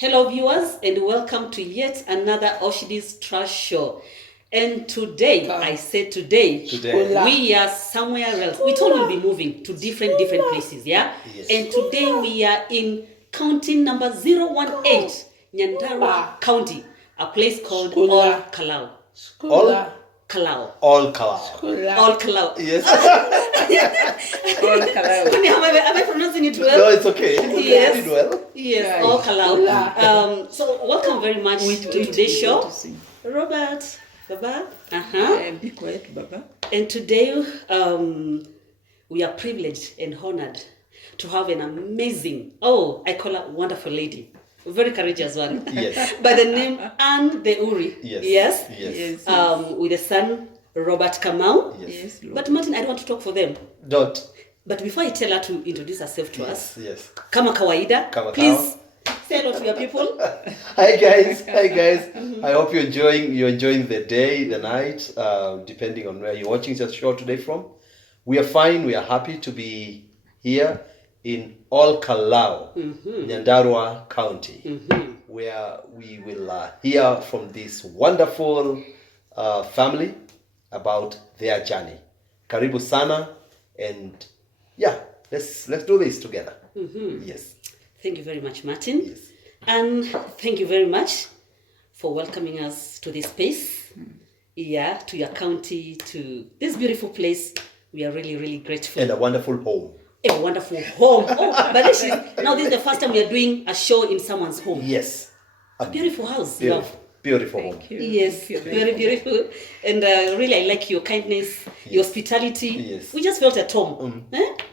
Hello viewers and welcome to yet another Auschidys Trash Show. And today, I said today, we are somewhere else. We told we'll be moving to different places, yeah? Yes. And today we are in county number 018, Nyandarua County, a place called All Kalau. All Kalau. All Kalau. All Kalau. Yes. All Kalau. Am I pronouncing it well? No, it's okay. Yes. You did well. Yes, All Kalau. So welcome very much to today's show. Robert, Baba. Be quiet, Baba. And today we are privileged and honored to have an amazing, I call her wonderful lady. Very courageous one. Yes. By the name Ann Theuri. Yes. Yes. With a son, Robert Kamau. Yes. But Martin, I don't want to talk for them. Don't. But before I tell her to introduce herself to us, Yes. Kama Kawaida, please say hello to your people. Hi guys. I hope you're enjoying the day, the night, depending on where you're watching the show today from. We are fine. We are happy to be here in All Kalau, Nyandarua County, where we will hear from this wonderful family about their journey. Karibu sana, and let's do this together. Yes. Thank you very much, Martin. Yes. And thank you very much for welcoming us to this space. To your county, to this beautiful place. We are really, really grateful. And a wonderful home. A wonderful home. But this is the first time we are doing a show in someone's home. Yes. A beautiful house. Beautiful home. Yes, very beautiful. And really, I like your kindness, your hospitality. Yes. We just felt at home.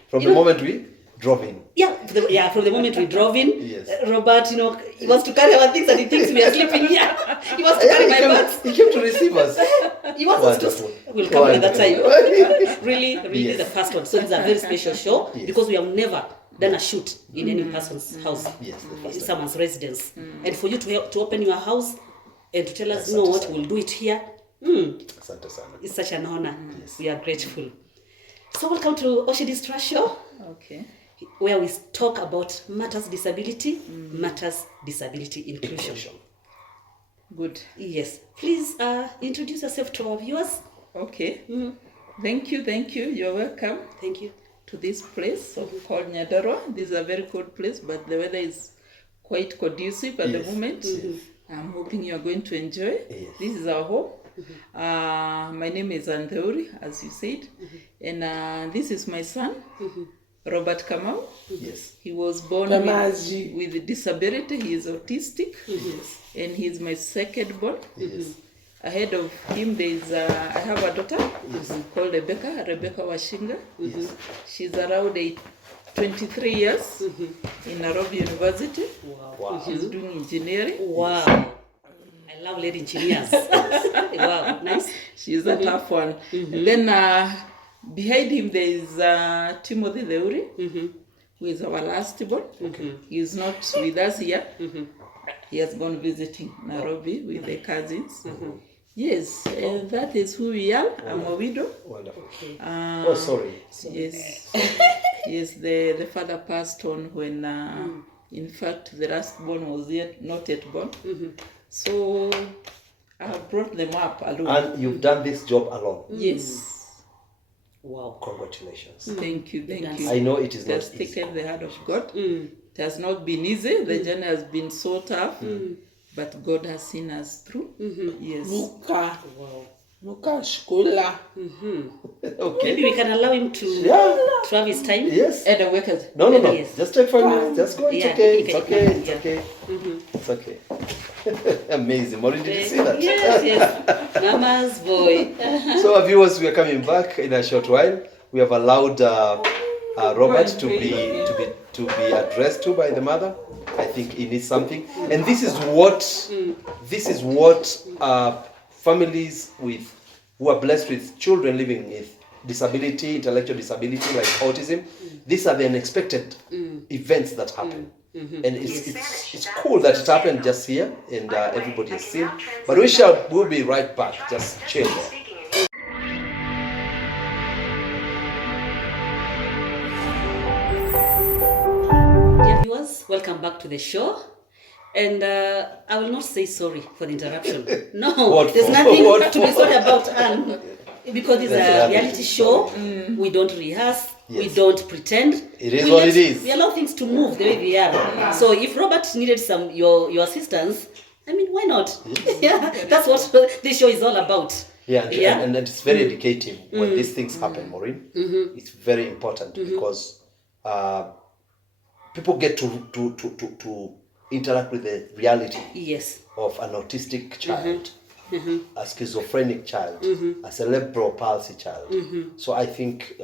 From the moment we drove in. From the moment we drove in. Yes. Robert, he wants to carry our things and he thinks we are sleeping here. He wants to carry my bags. He came to receive us. He wants us to. We'll come another time. Really, Yes. the first one. So it's a very special show because we have never done a shoot in any person's house, Yes, in someone's residence. And for you to open your house and to tell us, what, we'll do it here. It's such an honor. Yes. We are grateful. So welcome to Aushidys Trash Show. Okay. Where we talk about matters disability, matters disability inclusion. Good. Yes. Please introduce yourself to our viewers. Okay. Thank you. You're welcome. Thank you. To this place called Nyandarua. This is a very cold place, but the weather is quite conducive at the moment. I'm hoping you are going to enjoy. Yes. This is our home. My name is Ann Theuri, as you said, and this is my son, Robert Kamau. Yes. He was born with a disability. He is autistic, and he's my second born. Yes. Ahead of him, I have a daughter called Rebecca Washinga. Yes. She's around 23 years in Nairobi University. Wow. She's doing engineering. Wow. I love lady engineers. Wow, nice. She's a tough one. And then behind him there is Timothy Theuri, who is our last born. He is not with us here. He has gone visiting Nairobi with the cousins. Yes, and that is who we are. I'm a widow. Wonderful. Sorry. Yes. Yes, the father passed on when, in fact, the last born was not yet born. So I have brought them up alone. And you've done this job alone. Yes. Wow. Congratulations. Thank you. I know it is not easy. It has taken the hand of God. It has not been easy. The journey has been so tough. But God has seen us through. Yes. Luka Shkola. Okay. Maybe we can allow him to have his time. Yes. And the workers. No. Yes. Just take 5 minutes. Just go. It's okay. It's okay. Amazing. Maureen, did you see that? Yes. Mama's boy. So our viewers, we are coming back in a short while. We have allowed Robert to be addressed to by the mother. I think he needs something, and this is what families who are blessed with children living with disability, intellectual disability like autism. These are the unexpected events that happen, and it's cool that it happened just here, and everybody has seen. But we'll be right back. Just chill there. Welcome back to the show. And I will not say sorry for the interruption. No, What there's for? nothing What to be sorry about, Anne. Because it's That's a reality show. We don't rehearse. We Yes. don't pretend. It is we what it is. We allow things to move the way they are. So if Robert needed some your assistance, I mean, why not? Yeah, that's what this show is all about. Yeah, and it's very educative when these things happen, Maureen. It's very important because people get to interact with the reality Yes. of an autistic child, a schizophrenic child, a cerebral palsy child. So I think,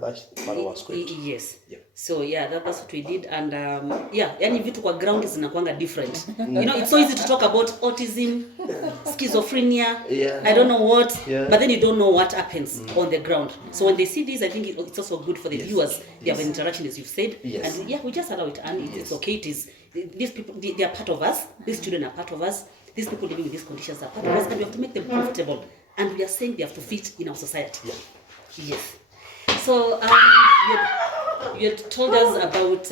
that's part of our script. Yes. Yeah. So that's what we did, and yani vitu kwa ground zinakuanga different. It's so easy to talk about autism, schizophrenia, I don't know what, but then you don't know what happens on the ground. So when they see this, I think it's also good for the viewers. They have an interaction, as you've said, and we just allow it, and it's okay. It is these people, they are part of us. These children are part of us. These people living with these conditions are part of us, and we have to make them comfortable. And we are saying they have to fit in our society. Yes. So you had told us about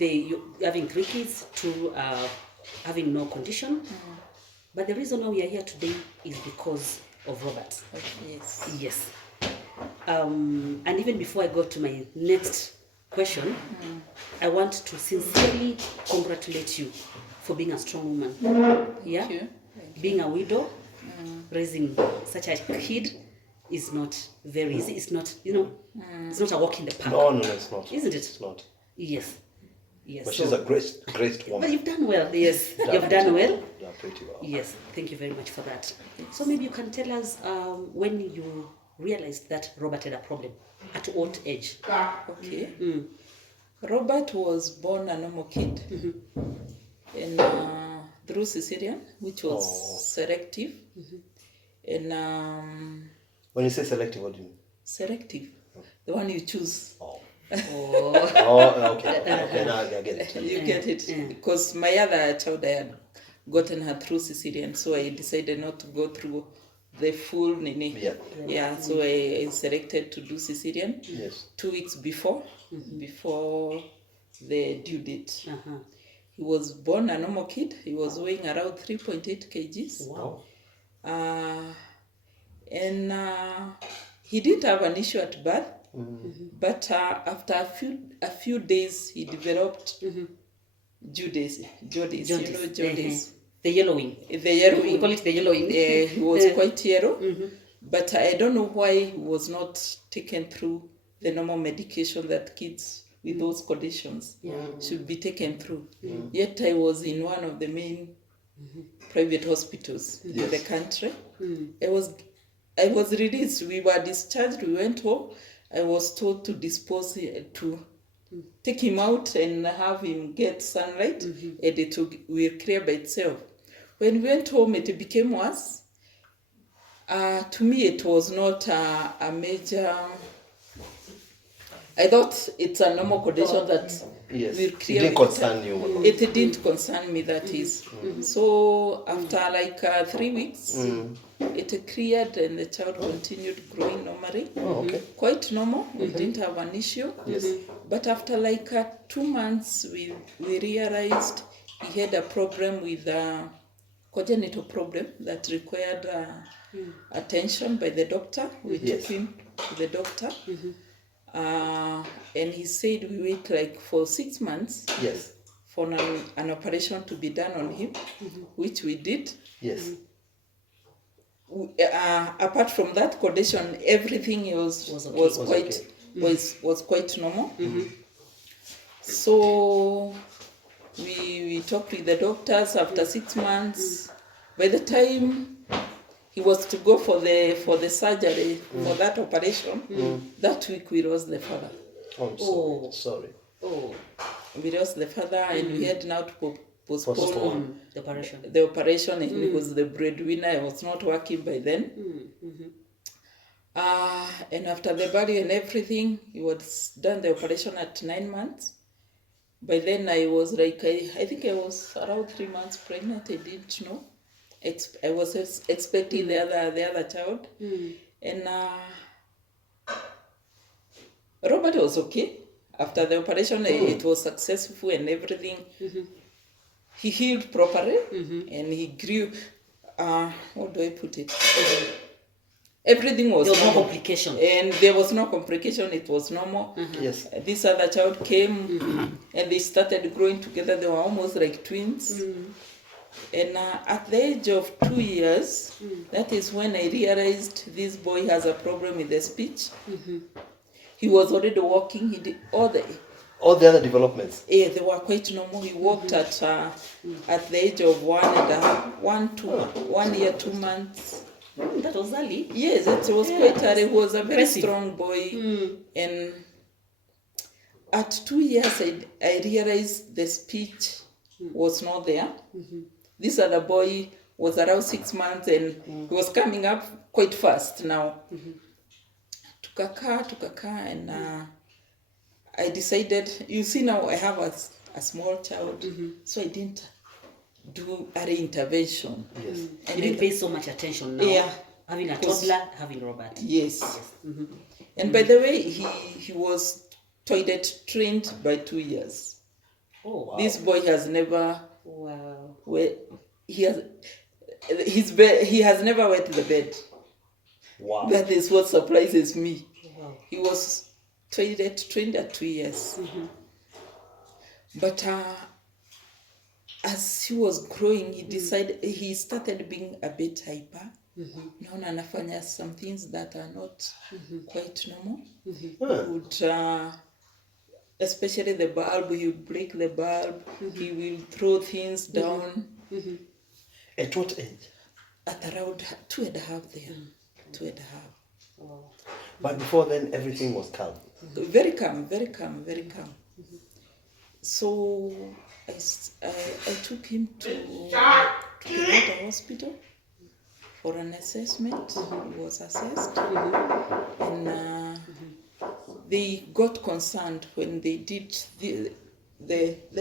you having 3 kids, 2 having no condition. But the reason why we are here today is because of Robert. Yes. Yes. And even before I go to my next question, I want to sincerely congratulate you for being a strong woman. Yeah. Thank you. Being a widow, raising such a kid is not very easy. It's not, it's not a walk in the park. No, it's not. Isn't it? It's not. Yes. But she's a great woman. But you've done well, yes. You've done well. Done pretty well. Yes, thank you very much for that. So maybe you can tell us when you realized that Robert had a problem. At what age? Okay. Robert was born a normal kid. And through cesarean, which was selective. And when you say selective, what do you mean? selective, the one you choose. Okay, now I get it. You get it? Because my other child, I had gotten her through cesarean, so I decided not to go through the full nini. So I selected to do cesarean 2 weeks before the due date. He was born a normal kid. He was weighing around 3.8 kgs. Wow. And he didn't have an issue at birth, but after a few days he developed jaundice. Jaundice. The yellowing. We call it the yellowing. He was quite yellow, but I don't know why he was not taken through the normal medication that kids with those conditions should be taken through. Yet I was in one of the main private hospitals in the country. I was released. We were discharged. We went home. I was told to to take him out and have him get sunlight, and it will clear by itself. When we went home, it became worse. To me, it was not a major. I thought it's a normal condition that will clear. It didn't concern you. It didn't concern me, that is. So after 3 weeks, it cleared and the child continued growing normally. Quite normal. We didn't have an issue. But after 2 months, we realized he had a problem with a congenital problem that required attention by the doctor. We took him to the doctor. And he said we wait for 6 months for an operation to be done on him, which we did. Apart from that condition, everything was quite normal. So we talked with the doctors after 6 months. By the time he was to go for the surgery for that operation, that week we lost the father. Sorry. We lost the father, and we had now to postpone the operation. The operation, and he was the breadwinner. I was not working by then. And after the burial and everything, he was done the operation at 9 months. By then I was I think I was around 3 months pregnant. I didn't know. I was expecting the other child, and Robert was okay after the operation, it was successful and everything. He healed properly and he grew. How do I put it? Everything was there was normal. no complication. And there was no complication, it was normal. Yes. This other child came and they started growing together. They were almost like twins. And at the age of 2 years, that is when I realized this boy has a problem with the speech. He was already walking. He did all the other developments. Yeah, they were quite normal. He walked at the age of 1 year, 2 months. That was early. Yes, it was quite early. He was a very strong boy. And at 2 years, I realized the speech was not there. This other boy was around 6 months and he was coming up quite fast now. Tukaka, and I decided, you see now I have a small child, so I didn't do early intervention. Yes. And you didn't pay so much attention now. Yeah. Having a toddler, having Robert. Yes. And by the way, he was toilet trained by 2 years. Oh, wow. This boy has never. Wow. He has never wet the bed. Wow. That is what surprises me. Wow. He was toilet trained at 2 years. But as he was growing, he started being a bit hyper. Now anafanya some things that are not quite normal. He would, especially the bulb, he would break the bulb. He will throw things down. At what age? At around 2.5 there. 2.5. Wow. But before then, everything was calm. Very calm, very calm, very calm. So I took him to the hospital for an assessment. He was assessed. And they got concerned when they did the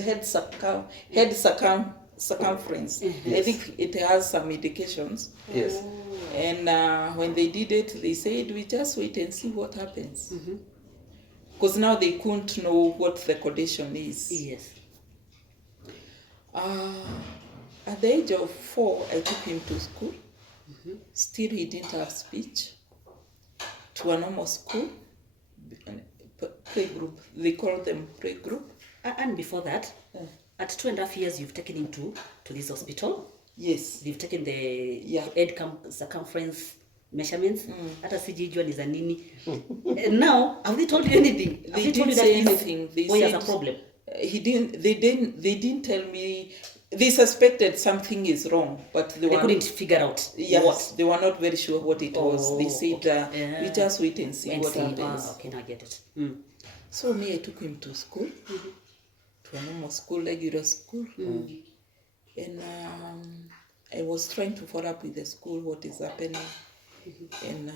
head circumference. I think it has some medications. Yes. And when they did it, they said, we just wait and see what happens. Because now they couldn't know what the condition is. Yes. At the age of 4, I took him to school. Still, he didn't have speech. To a normal school, playgroup. They call them playgroup. And before that, at 2.5 years, you've taken him to this hospital. Yes. You've taken the head circumference measurements. Hata sijijua ni za nini. Now, have they told you anything? They didn't say anything. They boy said has a problem. They didn't tell me. They suspected something is wrong, but they couldn't figure out what. They were not very sure what it was. They said, we just wait and see what happens. Okay, now I get it. So I took him to school, to a normal school, regular school. And I was trying to follow up with the school, what is happening. And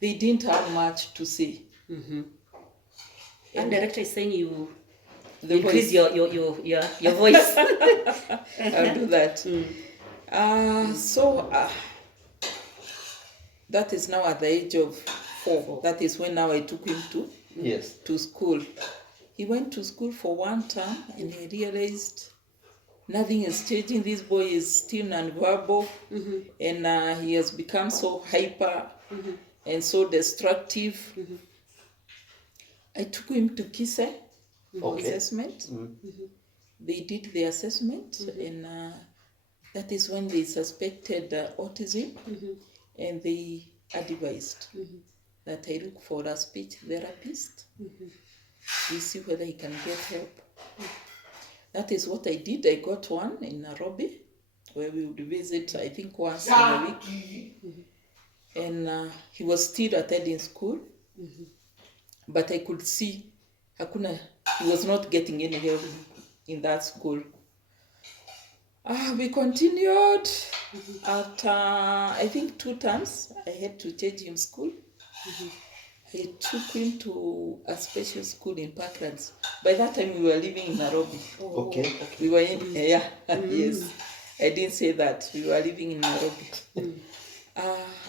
they didn't have much to say. And director is saying you increase your voice. I'll do that. So that is now at the age of 4. That is when now I took him to school. He went to school for 1 term and he realized nothing is changing. This boy is still non-verbal and he has become so hyper and so destructive. I took him to Kise assessment. They did the assessment and that is when they suspected autism and they advised that I look for a speech therapist to see whether he can get help. That is what I did. I got one in Nairobi where we would visit, I think, once in a week. And he was still attending school, but I could see he was not getting any help in that school. We continued. At I think 2 terms, I had to change him school. I took him to a special school in Parklands. By that time, we were living in Nairobi. Okay. We were in, yes. I didn't say that. We were living in Nairobi.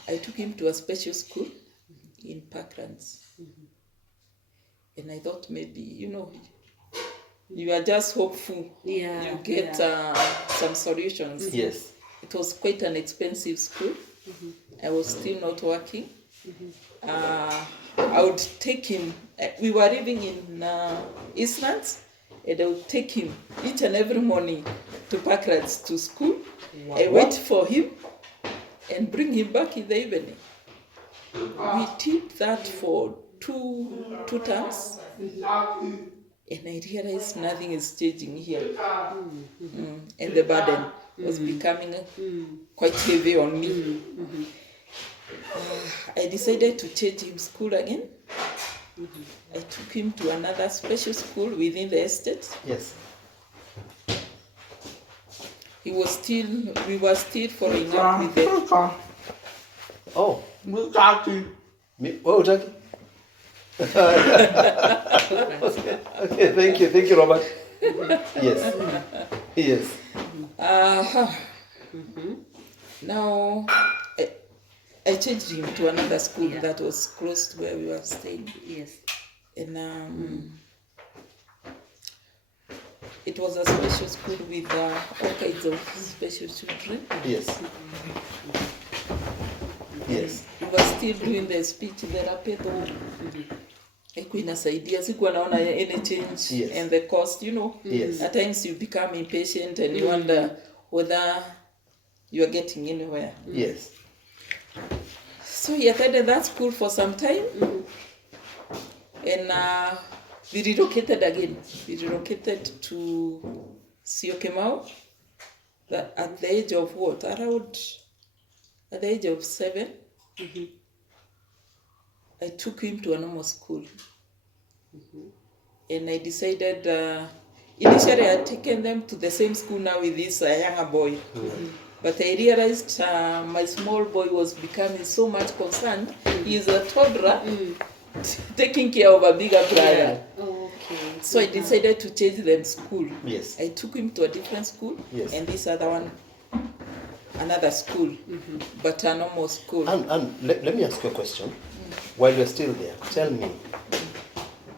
I took him to a special school in Parklands. And I thought maybe, you are just hopeful you get some solutions. Yes. It was quite an expensive school. I was still not working. I would take him. We were living in Eastlands, and I would take him each and every morning to Parklands to school. Wow. I wait for him and bring him back in the evening. We did that for two terms, and I realized nothing is changing here. And the burden was becoming quite heavy on me. I decided to change him school again. I took him to another special school within the estate. Yes. We were still following up with the... Oh. Mutaki. Oh, Jackie. Okay, thank you, Robert. Yes. Now, I changed him to another school that was close to where we were staying. Yes. And it was a special school with all kinds of special children. Yes. Yes. We were still doing the speech therapy though. Sikuwa naona any change. Yes. And the cost, Yes. At times you become impatient and you wonder whether you are getting anywhere. Yes. So he attended that school for some time. And we relocated again. We relocated to Syokimau at the age of what? Around at the age of 7. I took him to a normal school. And I decided, initially I had taken them to the same school now with this younger boy. But I realized my small boy was becoming so much concerned. He is a toddler taking care of a bigger brother. Oh, okay. So I decided to change them school. Yes. I took him to a different school. Yes. And this other one, another school, but a normal school. And let me ask you a question. While you're still there, tell me,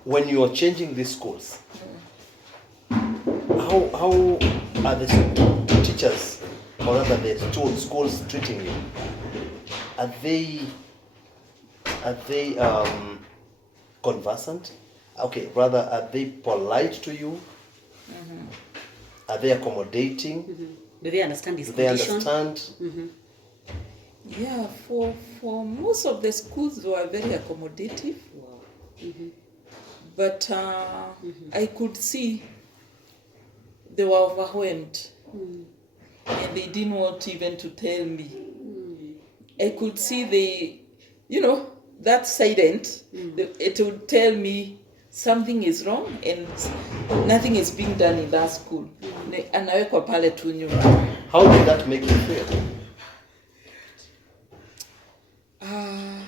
when you are changing these schools, how are the teachers or rather the schools treating you? Are they conversant? Okay, rather, are they polite to you? Are they accommodating? Do they understand his Do they condition? understand? Yeah, for most of the schools they were very accommodative. Wow. But I could see they were overwhelmed. And they didn't want even to tell me. I could see that silent, it would tell me something is wrong and nothing is being done in that school. How did that make you feel? And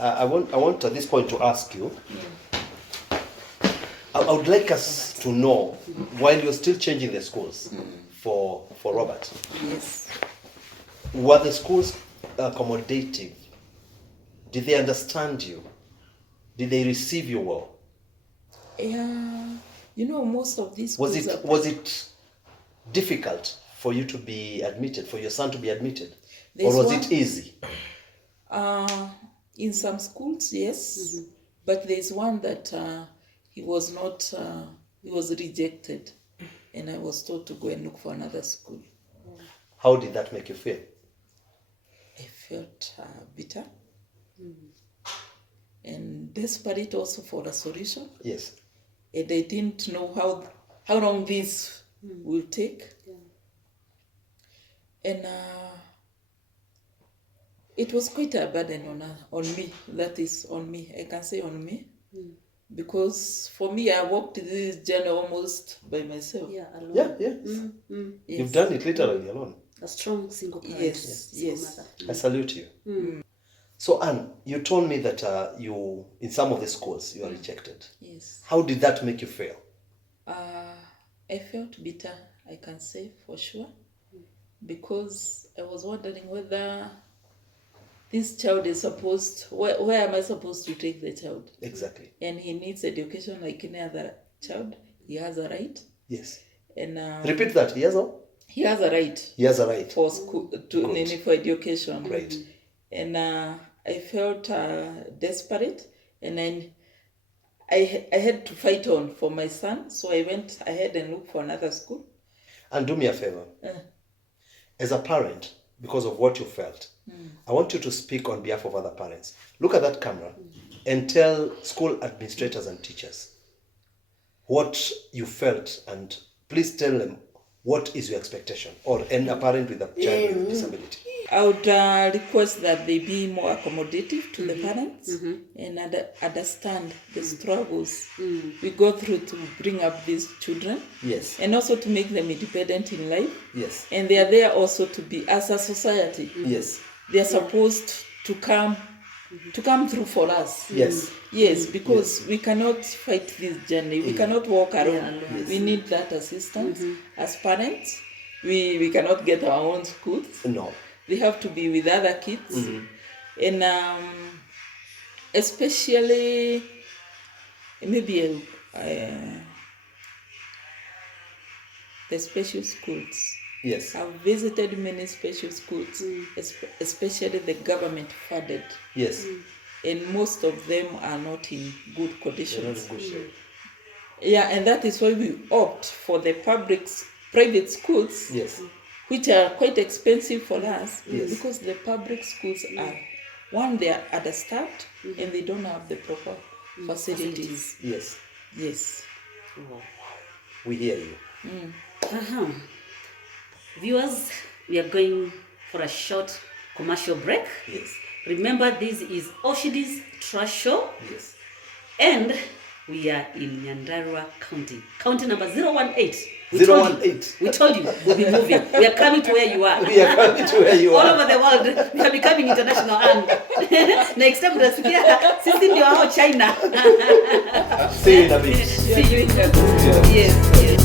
I want at this point to ask you, I would like us to know, while you're still changing the schools for Robert, Yes. were the schools accommodative? Did they understand you? Did they receive you well? Yeah, most of these Was schools was it difficult for you to be admitted, for your son to be admitted? Or was it easy? In some schools, yes. But there's one that he was not, he was rejected. And I was told to go and look for another school. How did that make you feel? I felt bitter. And desperate also for a solution. Yes. And I didn't know how long this will take. And it was quite a burden on me. That is on me. I can say on me. Because for me, I walked this journey almost by myself. Yeah, alone. Yeah. Yes. You've done it literally alone. A strong single parent. Yes. I salute you. So Ann, you told me that you, in some of the schools, you are rejected. Yes. How did that make you feel? I felt bitter, I can say for sure, because I was wondering whether this child is supposed, where am I supposed to take the child? Exactly. And he needs education like any other child. He has a right. Yes. And repeat that. He has a. He has a right. He has a right for school for education. Right. And I felt desperate, and I had to fight on for my son. So I went ahead and looked for another school. And do me a favor. As a parent, because of what you felt, I want you to speak on behalf of other parents. Look at that camera and tell school administrators and teachers what you felt, and please tell them what is your expectation, or a parent with a child with disability. I would request that they be more accommodative to the parents and understand the struggles we go through to bring up these children. Yes. And also to make them independent in life. Yes. And they are there also to be, as a society. Yes. They are supposed to come through for us. Yes. Yes, because we cannot fight this journey. We cannot walk alone. Yes. We need that assistance. As parents, we cannot get our own schools. No. They have to be with other kids. And especially, maybe the special schools. Yes. I've visited many special schools, especially the government funded. Yes. And most of them are not in good conditions. They're not in good shape. Yeah, and that is why we opt for the private schools. Yes. Which are quite expensive for us. Yes. Because the public schools are, one, they are understaffed and they don't have the proper facilities. Yes. Yes. Wow. We hear you. Viewers, we are going for a short commercial break. Yes. Remember, this is Auschidys Trash Show. Yes. And we are in Nyandarua County. County number 018. 018. We told you we'll be moving. We are coming to where you are. We are coming to where you All are. over the world. We are becoming international. And next time utasikia sisi ndio hao China. See you in a bit. See you in a bit. Yes, yes.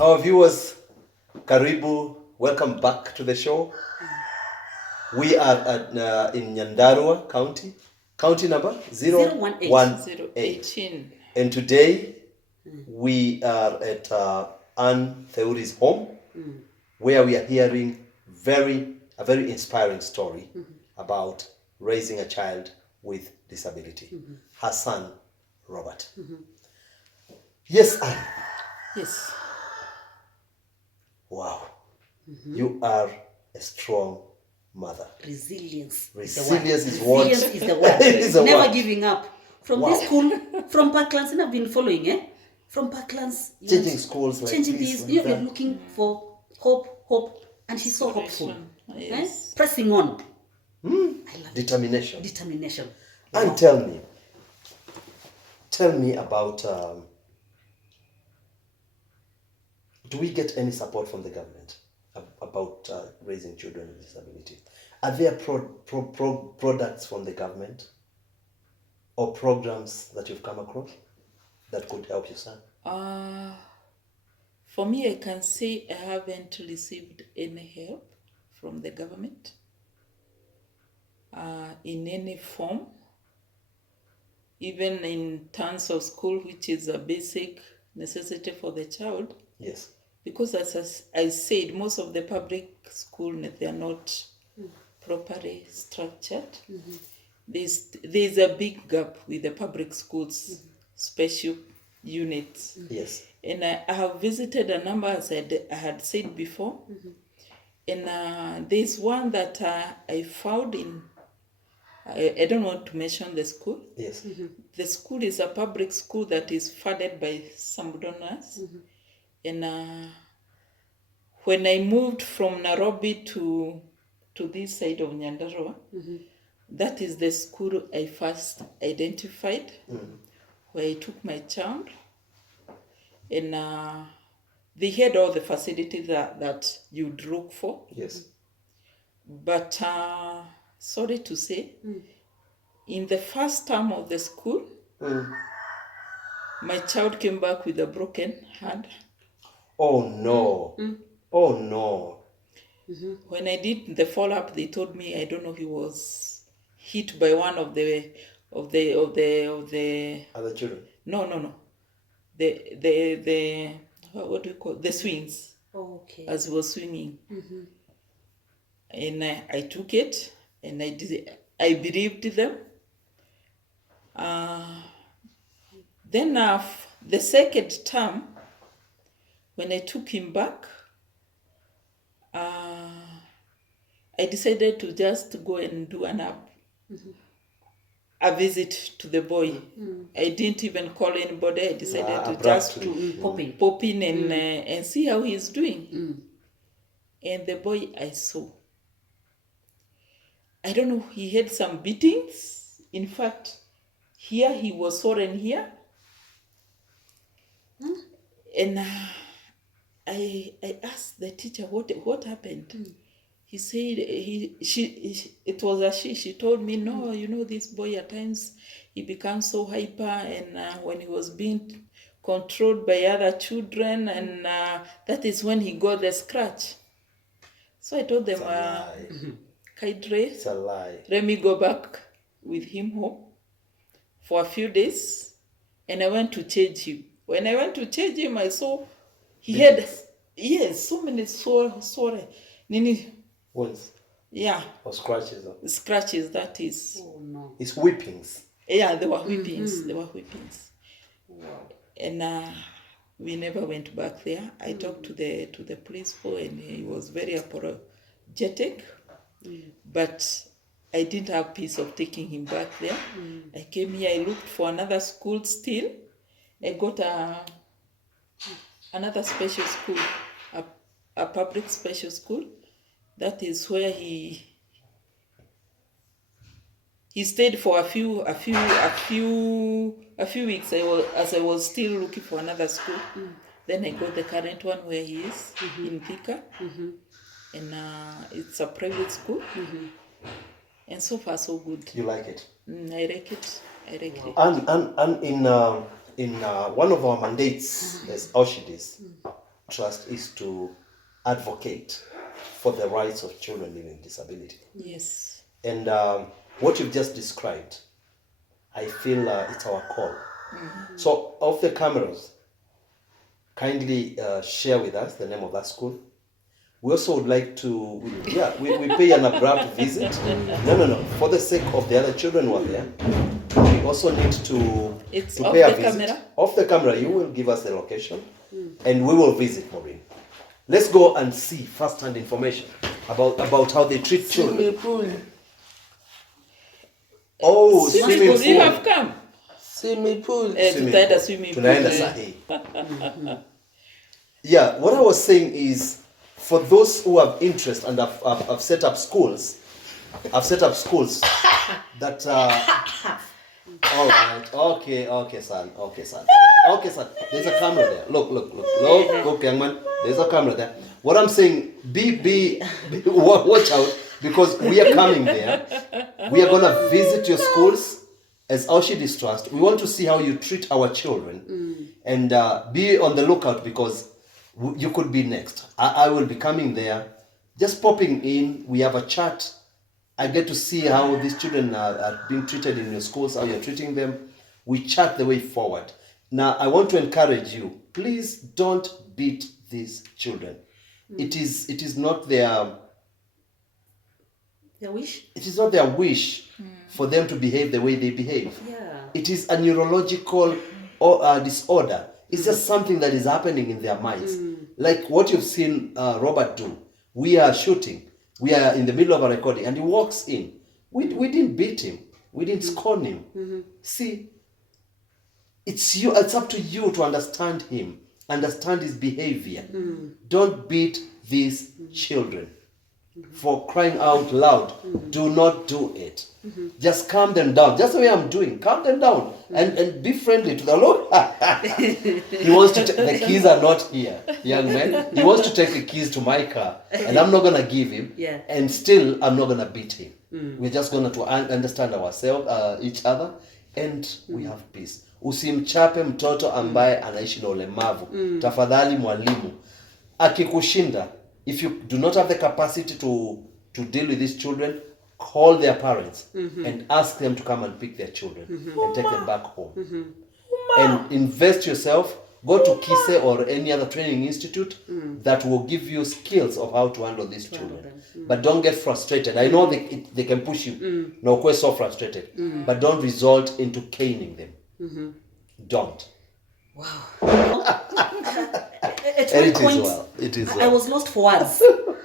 Our viewers, karibu, welcome back to the show. We are in Nyandarua County, county number 018. And today we are at Ann Theuri's home, where we are hearing a very inspiring story about raising a child with disability. Her son, Robert. Yes, Ann. Yes. Wow. You are a strong mother. Resilience. Resilience is what? Resilience is the word. It is a Never word. giving up. From Wow. this school, from Parklands, and I've been following, From Parklands. Changing schools like changing this, this. like You're that. looking for hope. And she's so hopeful. Yes. Pressing on. I love Determination. it. Determination. And tell me about, do we get any support from the government about raising children with disability? Are there products from the government or programs that you've come across that could help your son? For me, I can say I haven't received any help from the government in any form, even in terms of school, which is a basic necessity for the child. Yes. Because as I said, most of the public schools, they are not properly structured. There's a big gap with the public schools, special units. Yes. And I have visited a number, as I had said before. And there's one that I found in, I don't want to mention the school. Yes. The school is a public school that is funded by some donors. And when I moved from Nairobi to this side of Nyandarua, that is the school I first identified, where I took my child. And they had all the facilities that you'd look for. Yes. But sorry to say, in the first term of the school, my child came back with a broken hand. Oh no. Oh no. When I did the follow-up, they told me, I don't know, he was hit by one of the Other children. No. The what do you call the swings? Oh, okay. As he was swinging. And I took it and I believed them. Then the second term, when I took him back, I decided to just go and do a visit to the boy. I didn't even call anybody. I decided to just pop in and see how he's doing. And the boy I saw, I don't know, he had some beatings. In fact, here he was swollen here. And I asked the teacher what happened. He said it was a she. She told me, no, this boy at times he becomes so hyper, and when he was being controlled by other children, and that is when he got the scratch. So I told them, Kaidre, it's a lie. Let me go back with him home for a few days, and I went to change him. When I went to change him, I saw he had so many sore Nini. Wounds. Yeah. Or scratches. Scratches, that is. Oh no. It's whippings. Yeah, they were whippings. They were whippings. Wow. And we never went back there. I talked to the principal, and he was very apologetic. But I didn't have peace of taking him back there. I came here. I looked for another school still. I got another special school, a public special school. That is where he stayed for a few weeks. I was still looking for another school. Then I got the current one where he is in Thika, and it's a private school. And so far so good. You like it? I like it. It. And in one of our mandates as Auschidys Trust is to advocate for the rights of children living with disability. Yes. And what you've just described, I feel it's our call. So, off the cameras, kindly share with us the name of that school. We also would like to, we pay an abrupt visit. No. For the sake of the other children who are there, we also need to pay a visit. Camera. Off the camera, you will give us the location, and we will visit Maureen. Let's go and see first-hand information about how they treat children. Swimming pool. Oh, swimming pool. You have come. Swimming pool. Swimming pool. Yeah, what I was saying is, for those who have interest and have set up schools, that all right, okay, son. There's a camera there. Look, young man. There's a camera there. What I'm saying, be watch out, because we are coming there. We are gonna visit your schools as Auschidys Trust. We want to see how you treat our children, and be on the lookout, because you could be next. I will be coming there, just popping in. We have a chat. I get to see how these children are being treated in your schools, how you're treating them. We chat the way forward. Now, I want to encourage you, please don't beat these children. It is not their wish. It is not their wish for them to behave the way they behave. Yeah. It is a neurological disorder. It's just something that is happening in their minds. Like what you've seen Robert do. We are shooting. We are in the middle of a recording, and he walks in. We didn't beat him. We didn't scorn him. See, it's up to you to understand him, understand his behavior. Don't beat these children. For crying out loud, do not do it. Just calm them down. Just the way I'm doing. Calm them down and be friendly to the Lord. He wants to the keys are not here, young man. He wants to take the keys to my car, and I'm not gonna give him. Yeah. And still, I'm not gonna beat him. We're just gonna to understand ourselves, each other, and we have peace. Usimchape mtoto ambaye anaishi na ulemavu. Tafadhali mwalimu. Akikushinda, if you do not have the capacity to deal with these children, call their parents and ask them to come and pick their children and take them back home. And invest yourself. Go to Kise or any other training institute that will give you skills of how to handle these children. But don't get frustrated. I know they can push you. No, quite so frustrated. But don't result into caning them. Don't. Wow. At one point, I was lost for words.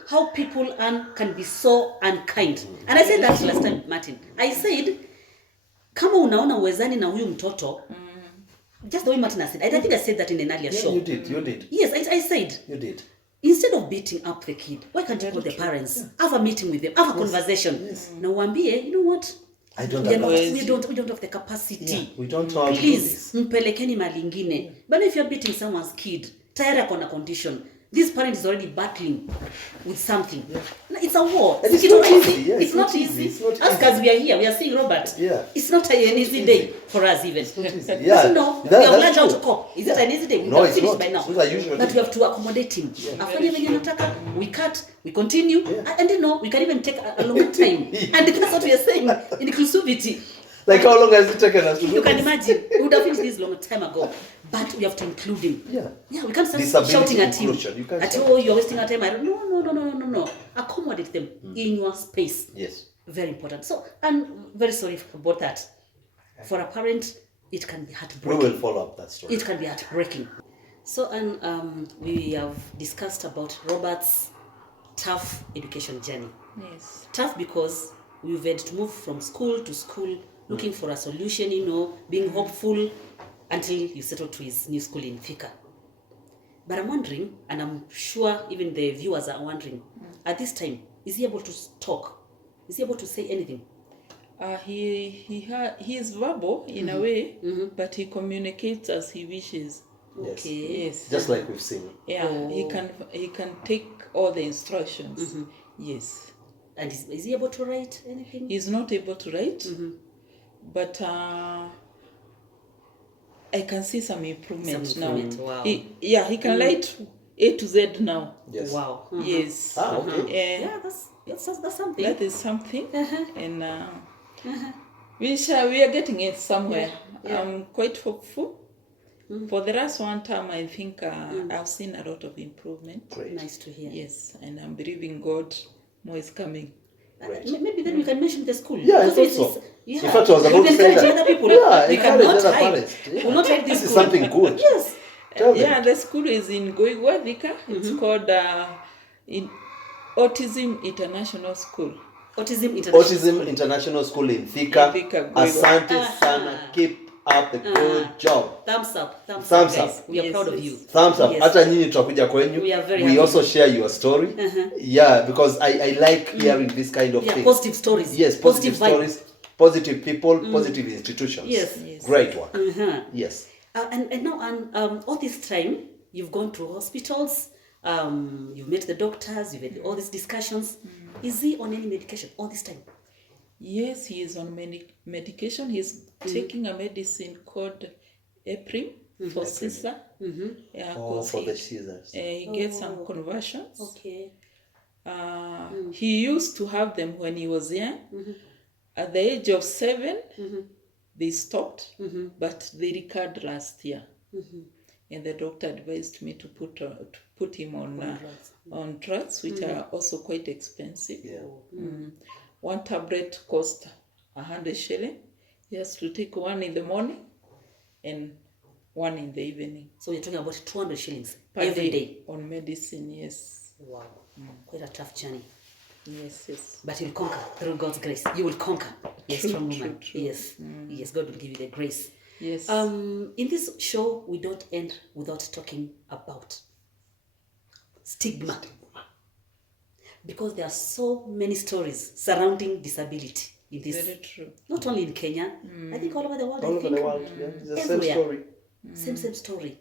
How people can be so unkind. And I said that last time, Martin. I said, kama unaona uwezani na huyu mtoto, just the way Martin said. I think I said that in an earlier show. You did. Yes, I said. You did. Instead of beating up the kid, why can't you call the parents? Have a meeting with them, have a conversation. Na uambie, you know what? I don't we don't have the capacity. Yeah, we don't know how to do Please, this. mpelekeni malingine. But if you're beating someone's kid, tayari ako na condition. This parent is already battling with something. It's a war. And it's not easy. Yeah, it's not easy. Us guys, we are here. We are seeing Robert. Yeah. It's not an easy day for us even. It's not easy. Yeah. No, we have learned how to cope. Is it an easy day? We No, have it's finished not. by now. It's not a usual But day. we have to accommodate him. Afanye venye anataka, we cut, we continue, and we can even take a longer time. And that's what we are saying, inclusivity. Like how long has it taken us to do You can this? imagine, we would have finished this long time ago. But we have to include him. Yeah. Yeah, we can't start Disability shouting at him. inclusion. You can't At shout. you're wasting our time. No. Accommodate them in your space. Yes. Very important. So, I'm very sorry about that. For a parent, it can be We heartbreaking. will follow up that story. It can be heartbreaking. So, and we have discussed about Robert's tough education journey. Yes. Tough because we've had to move from school to school, looking for a solution, being hopeful until you settle to his new school in Thika. But I'm wondering, and I'm sure even the viewers are wondering, at this time, is he able to talk? Is he able to say anything? He is verbal in a way, but he communicates as he wishes. Yes. Okay. Yes. Just like we've seen. Yeah. He can take all the instructions. Yes. And is he able to write anything? He's not able to write, but I can see some improvement now. Wow. He can write A to Z now. Yes. Wow. Yes. Okay. Yeah, that's something. That is something, and we are getting it somewhere. Yeah. I'm quite hopeful. For the last one term, I think I've seen a lot of improvement. Great. Nice to hear. Yes, and I'm believing God more is coming. Great. Maybe then we can mention the school. Yeah, I Because thought so. yeah. In fact, I was about You to say encourage that. other people. Yeah, we encourage cannot other hide. parents. Yeah. We'll not hide this This is school. something good. Yes. Tell them. Yeah, the school is in Goigwa, Thika. It's called in Autism International School. Autism International. Autism International School in Thika. In Thika, Asante sana. Keep up the good job. Thumbs up. Thumbs Thumbs up, up. guys. We are Yes, proud of yes. you. Thumbs up. Yes. Hata nyinyi tutakuja kwenyu. We are very We happy. also share your story. Yeah, because I like hearing this kind of Yeah, thing. positive stories. Yes, positive vibe. stories, positive people, positive institutions. Yes. Great work. Yes. And now, all this time, you've gone to hospitals, you've met the doctors, you've had all these discussions. Is he on any medication all this time? Yes, he is on medication. He's taking a medicine called Eprim for Caesar. Yeah, Oh, 'cause for he, the Caesars. he gets some conversions. Okay. He used to have them when he was young. At the age of 7, they stopped, but they recurred last year. And the doctor advised me to put him on drugs, which are also quite expensive. Yeah. One tablet cost 100 shilling. He has to take one in the morning and one in the evening. So you're talking about 200 shillings Per every day. on medicine. Yes. Wow. Quite a tough journey. Yes. But you'll conquer through God's grace. You will conquer. Yes, True, strong woman. true. Yes. Yes, God will give you the grace. Yes. In this show, we don't end without talking about stigma. because there are so many stories surrounding disability in this. Very true. Not only in Kenya, I think all over the world. All over the world, yeah. It's the same story. Same story.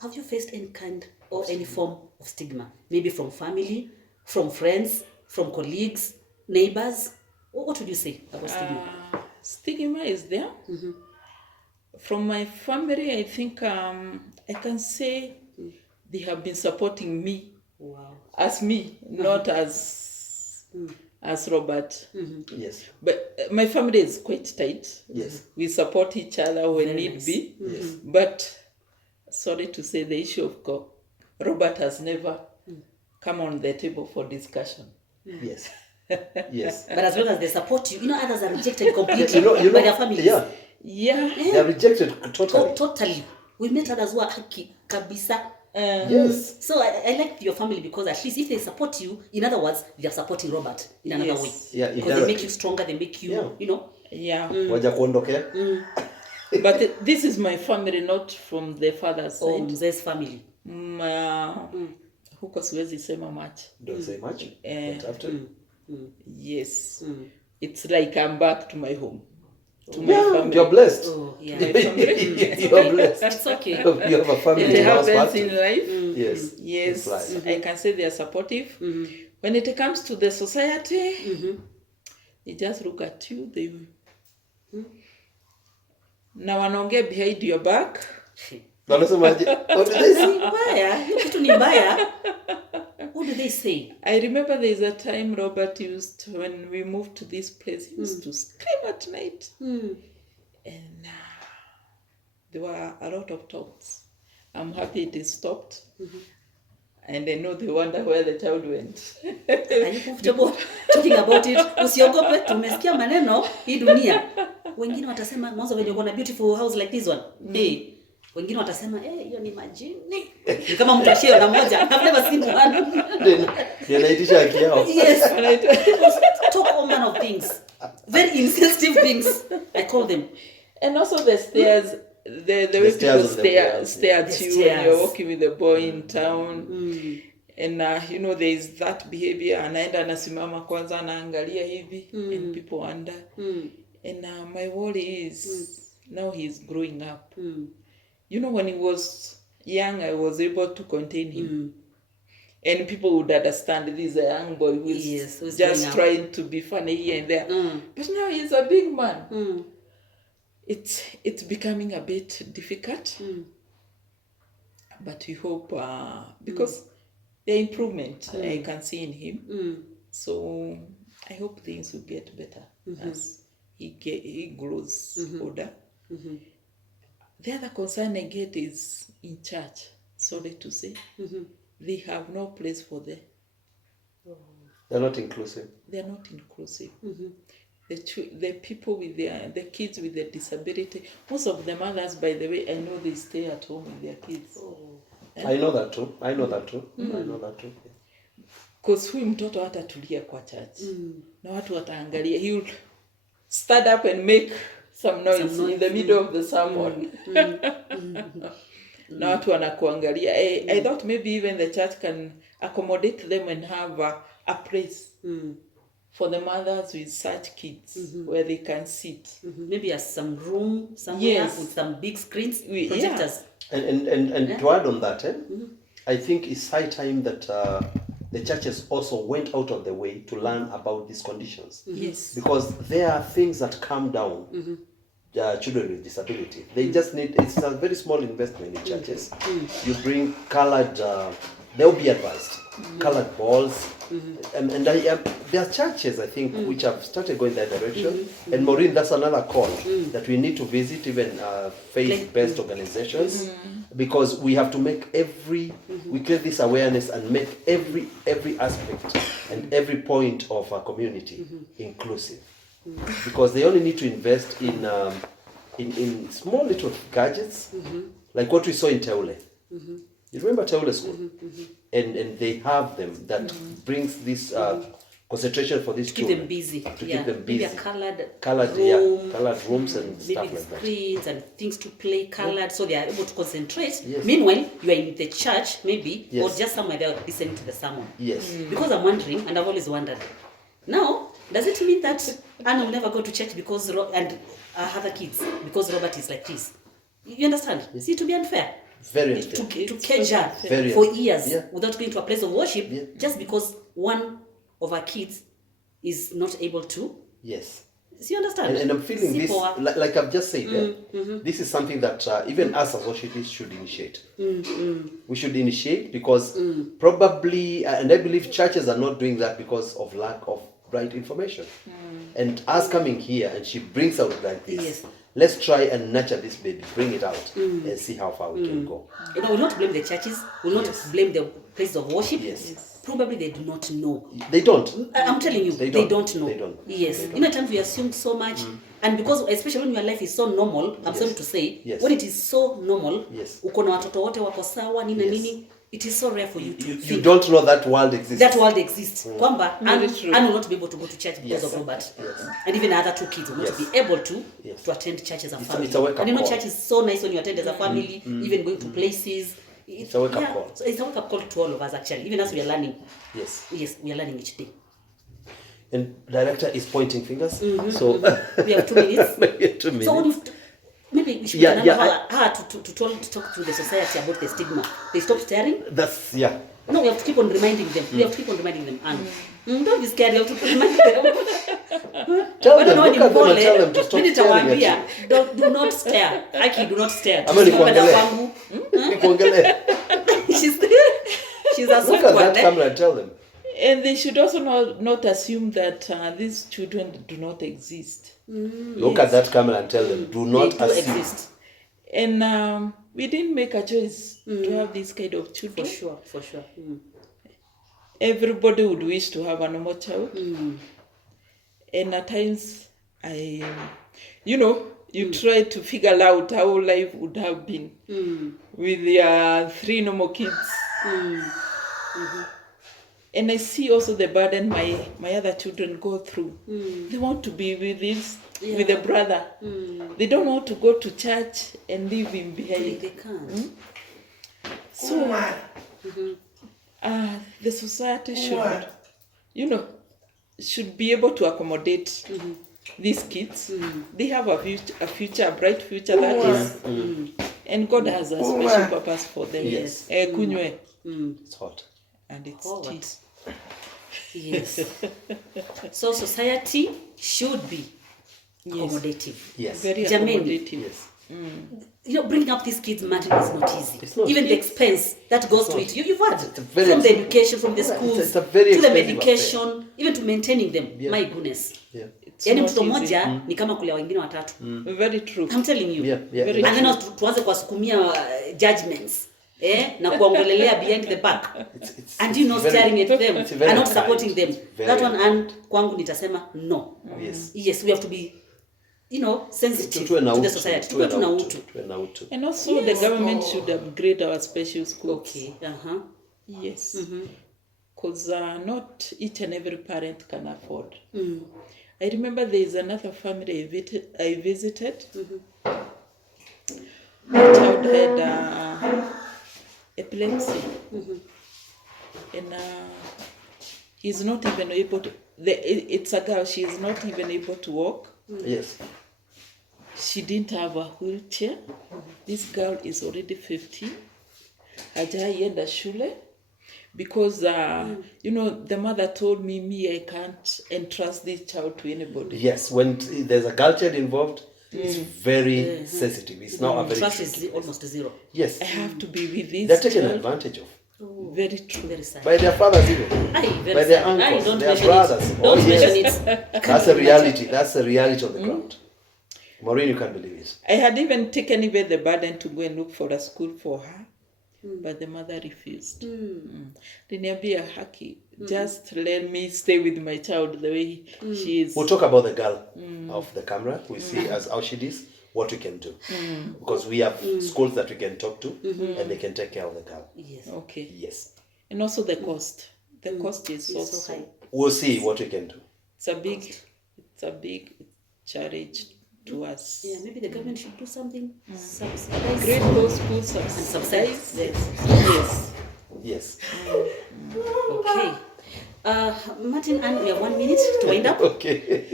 Have you faced any kind or any form of stigma? Maybe from family, from friends, from colleagues, neighbors? What would you say about stigma? Stigma is there. From my family, I think I can say they have been supporting me. Wow. As me, not as Robert. Yes. But my family is quite tight. Yes. We support each other when Very need nice. be. Yes. But sorry to say, the issue of Robert has never come on the table for discussion. Yes. Yes. But as long as they support you, others are rejected completely You know, by their families. Yeah. Yeah. They are rejected totally. Totally. We met others who are haki kabisa. Yes. So I like your family because at least if they support you, in other words, they are supporting Robert in another way. Yeah, Because they make you stronger, they make you, Yeah. Waja kuondokea. But this is my family, not from the father's side. Mzee's family. Huko siwezi sema much. Don't say much. Don't have to. Yes. It's like I'm back to my home. To my Yeah, family. you're blessed. Oh, yeah. My family. You're blessed. It's okay. You have a family It to house happens party. in life. Yes. Yes, It's life. I can say they are supportive. When it comes to the society, they just look at you. They na wanaongea behind your back. Wanasemaje? What did they say? Mbaya, hiyo kitu ni mbaya. What do they say? I remember there is a time Robert used, when we moved to this place, he used to scream at night. And there were a lot of talks. I'm happy it is stopped. And I know they wonder where the child went. Are you comfortable talking about it? Usiogope, tumesikia maneno hii dunia. Wengine watasema mwanzo when you want a beautiful house like this one. Hey, wengine watasema hiyo ni majini. Ni kama mtu ashio na moja. I've never seen one. Yanaitisha haki yao. Yes. Talk all manner of things. Very insensitive things. I call them. And also the stairs, the way people stare at you when you're walking with the boy in town. And there is that behavior. Anaenda anasimama kwanza anaangalia hivi. And people wonder. And my worry is now he's growing up. When he was young, I was able to contain him. And people would understand this is a young boy who is just trying to be funny here and there. But now he's a big man. It's becoming a bit difficult. But we hope, because the improvement I can see in him. So I hope things will get better as he grows older. The other concern I get is in church. Sorry to say, they have no place for them. They're not inclusive. They're not inclusive. The people with the kids with the disability, most of the mothers, by the way, I know they stay at home with their kids. I know that too. I know that too. Because huyu mtoto hatatulia kwa church. Na watu wataangalia. He will stand up and make some noise in the middle of the sermon. Na watu wanakuangalia. I thought maybe even the church can accommodate them and have a place for the mothers with such kids where they can sit. Maybe as some room somewhere with some big screens, projectors. And to add on that, I think it's high time that the churches also went out of the way to learn about these conditions. Yes. Because there are things that calm down children with disability. They just need, it's a very small investment in churches. You bring colored, they'll be advised, colored balls. And there are churches, I think, which have started going that direction. And Maureen, that's another call that we need to visit, even faith-based organizations, because we have to make we create this awareness and make every aspect and every point of our community inclusive. Because they only need to invest in small little gadgets, like what we saw in Teule. You remember Teule School? And they have them that brings this concentration for these to keep children. them busy. To Yeah. keep them busy. Maybe a colored Colored rooms and maybe stuff with like that. screens and things to play colored, so they are able to concentrate. Yes. Meanwhile, you are in the church maybe, or Yes. just somewhere there listening to the sermon. Yes. Because I'm wondering, and I've always wondered, now does it mean that Anna will never go to church because and other kids because Robert is like this? You understand? Yes. See, to be unfair. Very To unfair. cage her Very for unfair. years Yeah. without going to a place of worship, Yeah. just because one of our kids is not able to. Yes. See, you understand? And I'm feeling this, Simple. like I've just said, this is something that even us as Auschidis should initiate. We should initiate because probably, and I believe churches are not doing that because of lack of right information. And us coming here and she brings out like this, Yes. let's try and nurture this baby, bring it out and see how far we can go. You know, we'll not blame the churches, we'll not Yes. blame the places of worship. Yes. Probably they do not know. They don't. I'm telling you, They they don't. don't know. They don't. Yes. They don't. You know, at times we assume so much, and because especially when your life is so normal, I'm Yes. sorry to say, Yes. when it is so normal, Yes. uko na watoto wote wako sawa nini Yes. nini, it is so rare for you to You think don't know that world exists. that world exists. Kwamba Very Anne true. will not be able to go to church because Yes. of Robert, Yes. and even the other two kids will not Yes. be able to Yes. attend church as a It's a- family. it's a wake-up And you know, call. church is so nice when you attend as a family, even going to places. It's a wake-up call. So it's a wake-up call to all of us actually, even as we are learning. Yes. Yes, we are learning each day. And director is pointing fingers. So We have 2 minutes. we have 2 minutes. So when maybe we should Yeah, yeah, yeah, to talk to the society about the stigma. They stop staring. That's yeah. No, we have to keep on reminding them. We have to keep on reminding them. And don't be scared. You have to remind them. Tell But them, no, look at them and in tell them to stop Mimi staring at nitawaambia, you. do not stare. Aki, do not stare. Ama nikuangalie. Tusipenda kwangu. Nikuangalie. She's a Look soft at one. that camera and tell them. And they should also not assume that these children do not exist. Look at that camera and tell them. Do not They do assume. exist. And we didn't make a choice to have this kind of children. For sure, for sure. Everybody would wish to have a normal child. And at times, you try to figure out how life would have been with your 3 normal kids. And I see also the burden my other children go through. They want to be with the brother. They don't want to go to church and leave him behind. They can't. So, the society should be able to accommodate these kids. They have a future, a bright future that is, and God has a special purpose for them. Yes. Kunywe, It's hot. and it's Hot. tea. Yes. So society should be accommodative. Yes. Very Jermaine. accommodative. Yes. Bringing up these kids, Martin, is not easy. It's not. Even the expense that goes to it. You've heard It's a very from the expensive- education, from the schools, it's a very to the expensive medication, even to maintaining them. Yeah. My goodness. Yeah. It's Yaani not mtoto easy. mmoja ni kama kulea wengine watatu. Very true. I'm telling you. Yeah. Yeah. Very And then tuanze kuwasukumia judgments. Na kuongelelea behind the back. It's And you know, very- staring at them it's very and not unkind. supporting them. Very That one, and kwangu nitasema no. Yes. Yes, we have to be, sensitive Tuwe na to the utu, society. tuwe Tuwe na tuna utu, utu. tuwe na utu. And also the government should upgrade our special schools. Okay. Yes. Because not each and every parent can afford. I remember there is another family I visited. The child had epilepsy. And he's not even able to, it's a girl, she is not even able to walk. Yes. She didn't have a wheelchair. This girl is already 15. Hajaienda shule. Because, the mother told me I can't entrust this child to anybody. Yes. When there's a girl child involved, it's very sensitive. It's now a very Trust tricky. is almost zero. Yes. I have to be with this They're taken child. advantage of. Very true. Very sad. By their fathers even. Very By their sad. uncles, Don't their mention brothers. it. Oh, Don't yes. mention it. That's a reality. That's the reality of the ground. Maureen, you can't believe it. I had even taken away the burden to go and look for a school for her. But the mother refused. Liniambia haki, just let me stay with my child the way she is. We'll talk about the girl of the camera. We see as Auschidis what we can do. Because we have schools that we can talk to and they can take care of the girl. Yes. Okay. Yes. And also the cost. The cost is It's also so high. we'll see what we can do. It's a big challenge to us. Yeah, maybe the government should do something. Subsidize. Grade those schools and subsidize. Yes. Yes. Okay. Martin, and we have 1 minute to wind up. Okay.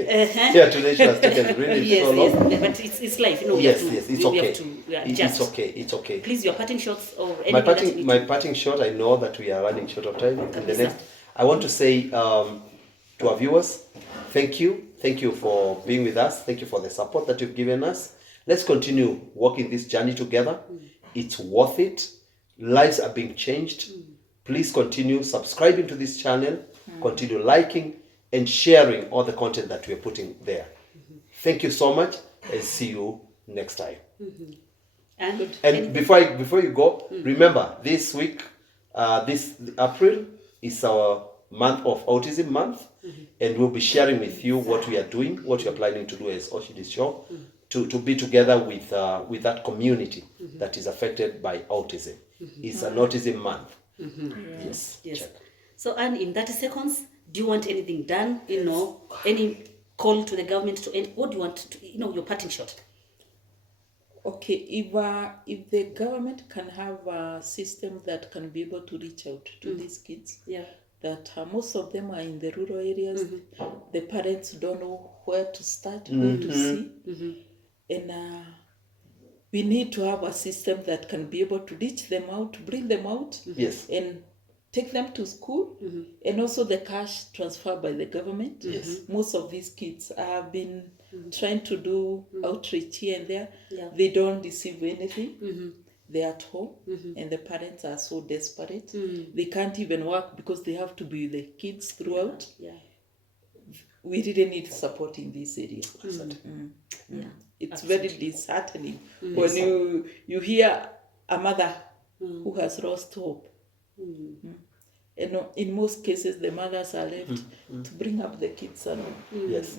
Yeah, today she has taken really Yes, so long. yes, but it's life, you know. Yes, we have to, it's we okay. have to adjust. It's okay. It's okay. Please, your parting shots or anything My that you need my parting shot. I know that we are running short of time. In the next, I want to say to our viewers, thank you for being with us. Thank you for the support that you've given us. Let's continue walking this journey together. It's worth it. Lives are being changed. Please continue subscribing to this channel. Continue liking and sharing all the content that we're putting there. Thank you so much, and see you next time. And before you go, remember this week, this April is our month of Autism Month, and we'll be sharing with you what we are doing, what we are planning to do as Auschidis Show, to be together with that community that is affected by autism. It's an Autism Month. Yes. Check. So, Anne, in 30 seconds, do you want anything done? You know, any call to the government to end? What do you want to, your parting shot? Okay, if the government can have a system that can be able to reach out to these kids, that most of them are in the rural areas, the parents don't know where to start, who to see, and we need to have a system that can be able to reach them out, bring them out, and take them to school, and also the cash transfer by the government. Most of these kids have been trying to do outreach here and there. They don't receive anything. They're at home, and the parents are so desperate. They can't even work because they have to be with the kids throughout. We really need support in this area. It's very disheartening when you hear a mother who has lost hope. And in most cases, the mothers are left to bring up the kids alone. Yes.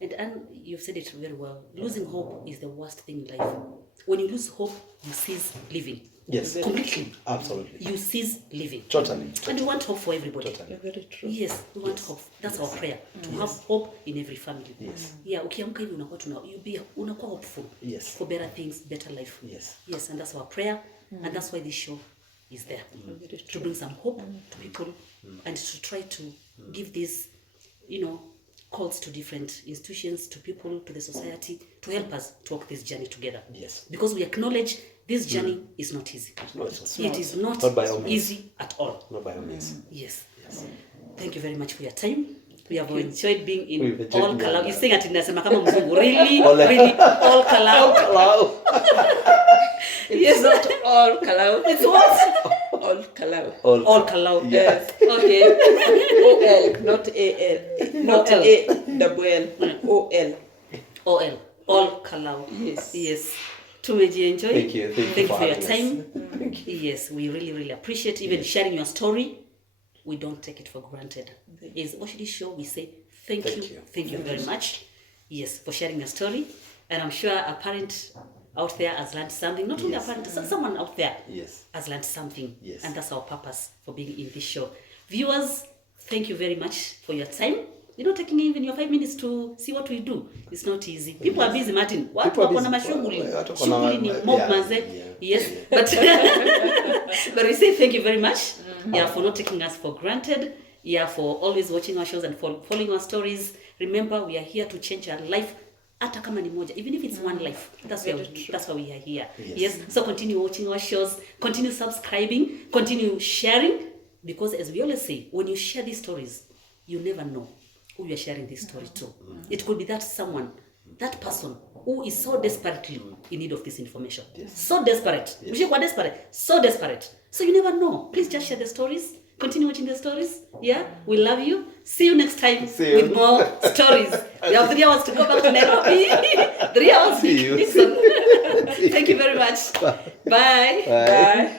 And you've said it very well. Losing hope is the worst thing in life. When you lose hope, you cease living. Yes. Completely. Absolutely. You cease living. Totally. And we want hope for everybody. Totally. Very true. Yes, we want hope. That's our prayer. To have hope in every family. Yes. Yeah, ukiamka hivi unakuwa hopeful. Yes. For better things, better life. Yes. Yes, and that's our prayer. And that's why this show is there. To bring some hope to people and to try to give these, calls to different institutions, to people, to the society, to help us to walk this journey together. Yes. Because we acknowledge this journey is not easy. It is not by all means. easy at all. Not by all means. Yes. Thank you very much for your time. We have enjoyed being in We've enjoyed all being Kalau. here. You're saying atinasema kama mzungu. Really, all Kalau. Hello. It's not all Kalau. It's what? All Kalau. All Kalau. Yes. Okay. O-L, not A-L. Not O-L. A-double-L. O-L. OL. All Kalau. Yes. Yes. Tumejienjoy. Thank you. Thank you for for your having us. time. Thank you. Yes, we really, really appreciate even sharing your story. We don't take it for granted. As Auschidis Show, we say thank you very much. Yes, for sharing your story. And I'm sure a parent out there has learned something. Not only a parent, someone out there has learned something. Yes. And that's our purpose for being in this show. Viewers, thank you very much for your time. Taking even your 5 minutes to see what we do. It's not easy. People are busy, Martin. Watu wako na mashughuli. Shughuli ni mob manze. Yes. But but we say thank you very much. For not taking us for granted. For always watching our shows and following our stories. Remember, we are here to change our life. Hata kama ni moja, even if it's one life. That's why we are here. Yes. So continue watching our shows, continue subscribing, continue sharing, because as we always say, when you share these stories, you never know who you are sharing this story to. It could be that someone, that person who is so desperately in need of this information. So desperate. So desperate. So you never know. Please just share the stories. Continue watching the stories. We love you. See you next time with more stories. We have 3 hours to go back to Nairobi. 3 hours. See you. Thank you very much. Bye. Bye.